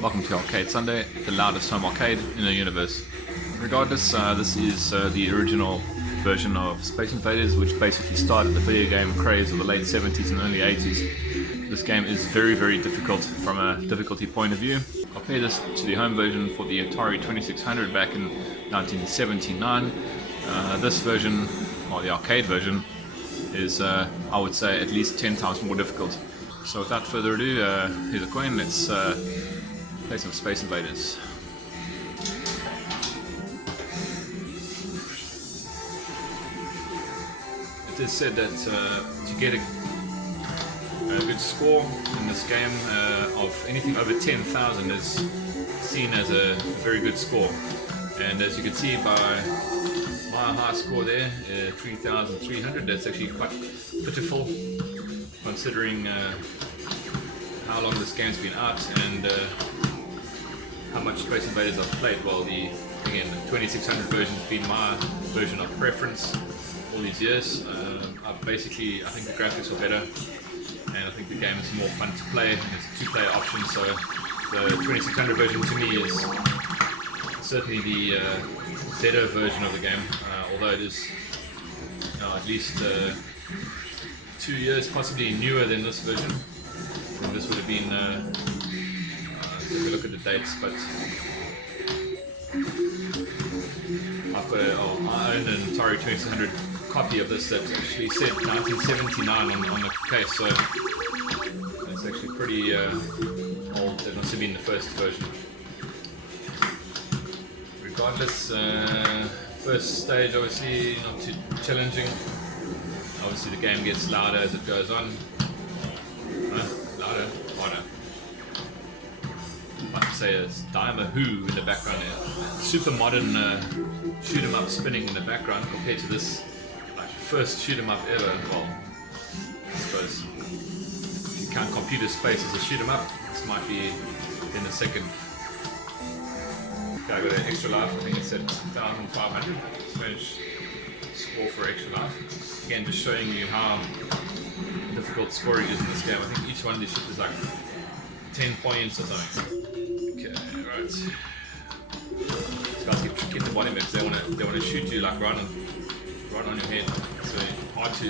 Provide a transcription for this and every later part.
Welcome to Arcade Sunday, the loudest home arcade in the universe. Regardless, this is the original version of Space Invaders, which basically started the video game craze of the late 70s and early 80s. This game is very, very difficult from a difficulty point of view. Compare this to the home version for the Atari 2600 back in 1979. This version, or the arcade version, is I would say at least 10 times more difficult. So without further ado, here's a coin. Let's play some Space Invaders. It is said that to get a good score in this game of anything over 10,000 is seen as a very good score. And as you can see by my high score there, 3,300, that's actually quite pitiful considering how long this game's been out and how much Space Invaders I've played. Well, the 2600 version's been my version of preference all these years. I think the graphics are better and I think the game is more fun to play, and it's a two-player option, so the 2600 version to me is certainly the better version of the game, although it is at least 2 years possibly newer than this version. And this would have been, let's have a look at the dates, but I own an Atari 2600 copy of this that actually said 1979 on the case, so it's actually pretty old. It must have been the first version. Regardless, first stage obviously not too challenging. Obviously the game gets louder as it goes on. Louder, harder. I have to say it's Dime a Who in the background there. Super modern shoot 'em up spinning in the background compared to this first shoot 'em up ever. Well, I suppose if you count Computer Space as a shoot 'em up, this might be in the second. Okay, I got an extra life. I think it's at 2,500. Strange score for extra life. Again, just showing you how difficult scoring is in this game. I think each one of these shit is like 10 points or something. Okay, right. These guys get tricky at the bottom because they want to shoot you like right on your head. So hard to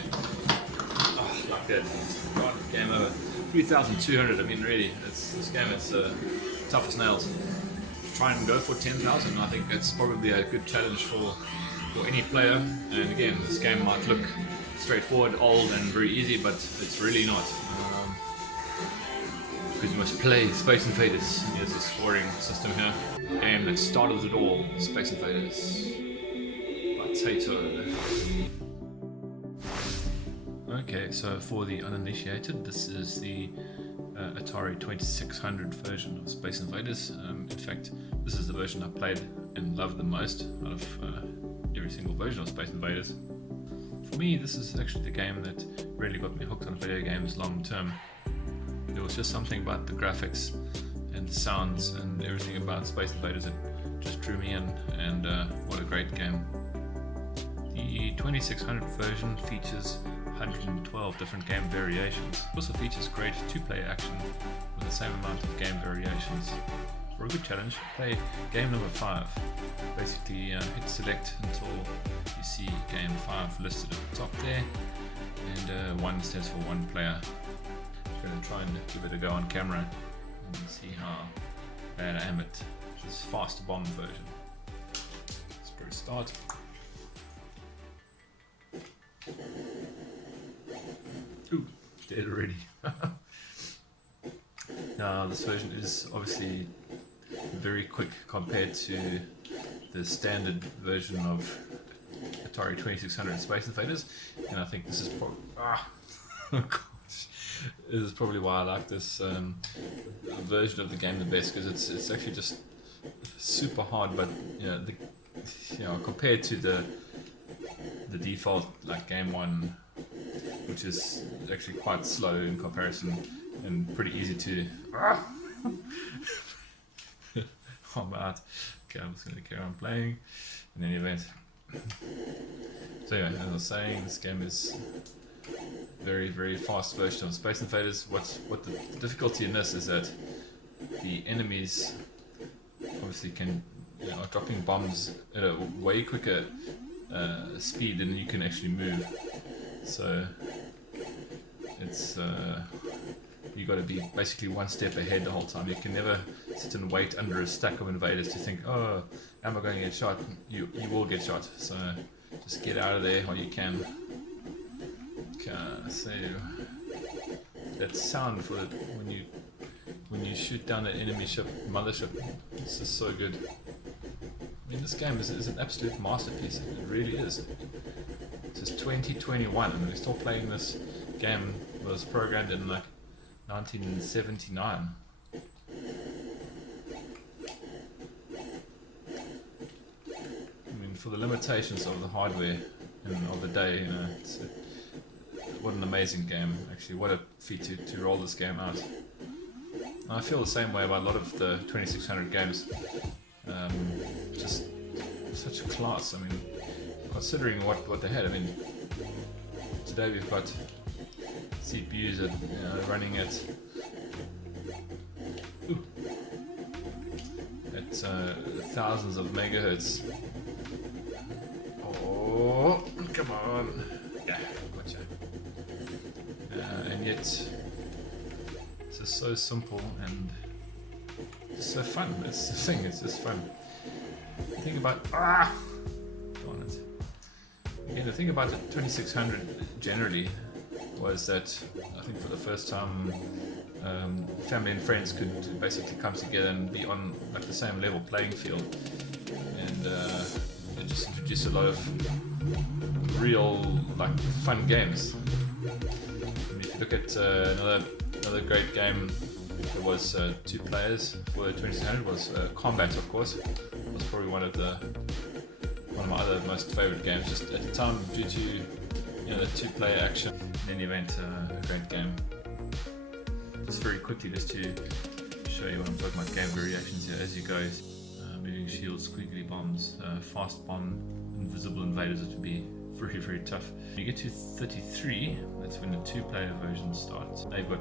like that. Right, game over. 3,200. I mean, really, this game is tough as nails. Try and go for 10,000. I think that's probably a good challenge for any player. And again, this game might look straightforward, old and very easy, but it's really not, because you must play Space Invaders. Here's the scoring system here. Game that started it all, Space Invaders. Potato. Okay, so for the uninitiated, this is the Atari 2600 version of Space Invaders. In fact, this is the version I played and loved the most out of every single version of Space Invaders. For me, this is actually the game that really got me hooked on video games long term. There was just something about the graphics and the sounds and everything about Space Invaders that just drew me in, and what a great game. The 2600 version features 112 different game variations. It also features great two-player action with the same amount of game variations. For a good challenge, play game number 5. Basically hit select until you see game 5 listed at the top there, and 1 stands for 1 player. I'm going to try and give it a go on camera and see how bad I am at this fast bomb version. Let's press start. Ooh, dead already. Now this version is obviously very quick compared to the standard version of Atari 2600 Space Invaders, and I think this is this is probably why I like this version of the game the best, because it's actually just super hard, but compared to the default like game 1, which is actually quite slow in comparison and pretty easy to I'm out. Okay, I'm just going to carry on playing in any event. So yeah, as I was saying, this game is very, very fast version of Space Invaders. What the difficulty in this is that the enemies obviously are dropping bombs at a way quicker speed than you can actually move. So it's you got to be basically one step ahead the whole time. You can never sit and wait under a stack of invaders to think, oh, am I going to get shot? You will get shot. So just get out of there while you can. Okay, so that sound for it when you shoot down an enemy ship, mothership, this is so good. I mean, this game is an absolute masterpiece. It really is. This is 2021 and we're still playing this game. It was programmed in like 1979. I mean, for the limitations of the hardware and of the day, what an amazing game. Actually, what a feat to roll this game out. And I feel the same way about a lot of the 2600 games. Just such a class. I mean, considering what they had. I mean, today we've got CPUs that running at thousands of megahertz. Oh, come on! Yeah, gotcha. And yet, it's just so simple and just so fun. It's the thing. It's just fun. Think about darn it. Again, the thing about the 2600 generally was that I think for the first time family and friends could basically come together and be on like the same level playing field, and it just introduced a lot of real like fun games. And if you look at another great game that was 2 players for the 2600 was Combat, of course. It was probably one of my other most favorite games, just at the time due to the 2-player action. In any event, a great game. Just very quickly, just to show you what I'm talking about, game variations here as you go. Moving shields, squiggly bombs, fast bomb, invisible invaders, which would be very, very tough. When you get to 33, that's when the 2-player version starts. They've got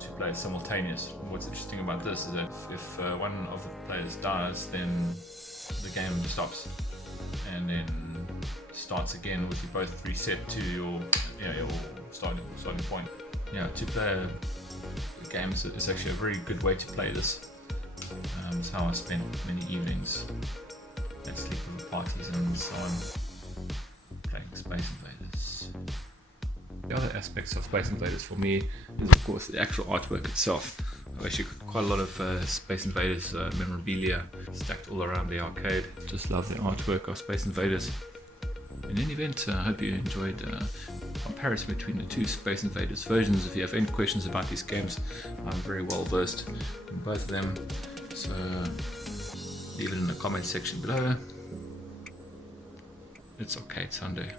2 players simultaneous. What's interesting about this is that if one of the players dies, then the game stops and then starts again with you both reset to your starting point. Yeah, 2-player games is actually a very good way to play this. It's how I spent many evenings at sleepover parties and so on, playing Space Invaders. The other aspects of Space Invaders for me is of course the actual artwork itself. I've actually got quite a lot of Space Invaders memorabilia stacked all around the arcade. Just love the artwork of Space Invaders. In any event, I hope you enjoyed comparison between the 2 Space Invaders versions. If you have any questions about these games, I'm very well versed in both of them, so leave it in the comment section below. It's okay, it's Sunday.